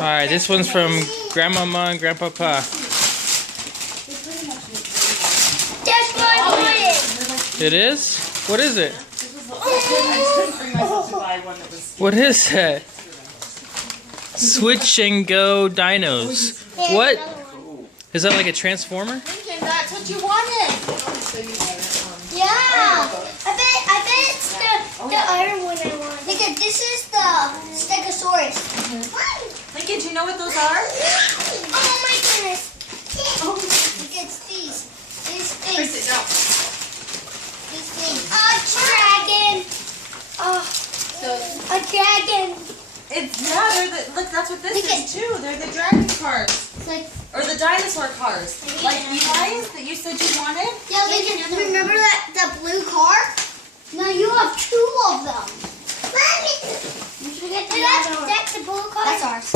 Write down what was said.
Alright, this one's from Grandmama and Grandpapa. That's what I wanted. It is? What is it? Oh. What is that? Switch and go dinos. What? Is that like a transformer? That's what you wanted. Yeah. I bet it's the other one I want. Because this is the Stegosaurus. Lincoln, do you know what those are? Oh my goodness. It's these. These things. These things. A dragon. A dragon. Look, that's what this is too. They're the dragon cars. Or the dinosaur cars. Like Eli's that you said you wanted? Yeah, remember that blue car? No, you have two of them. Mommy! That's the blue car? That's ours.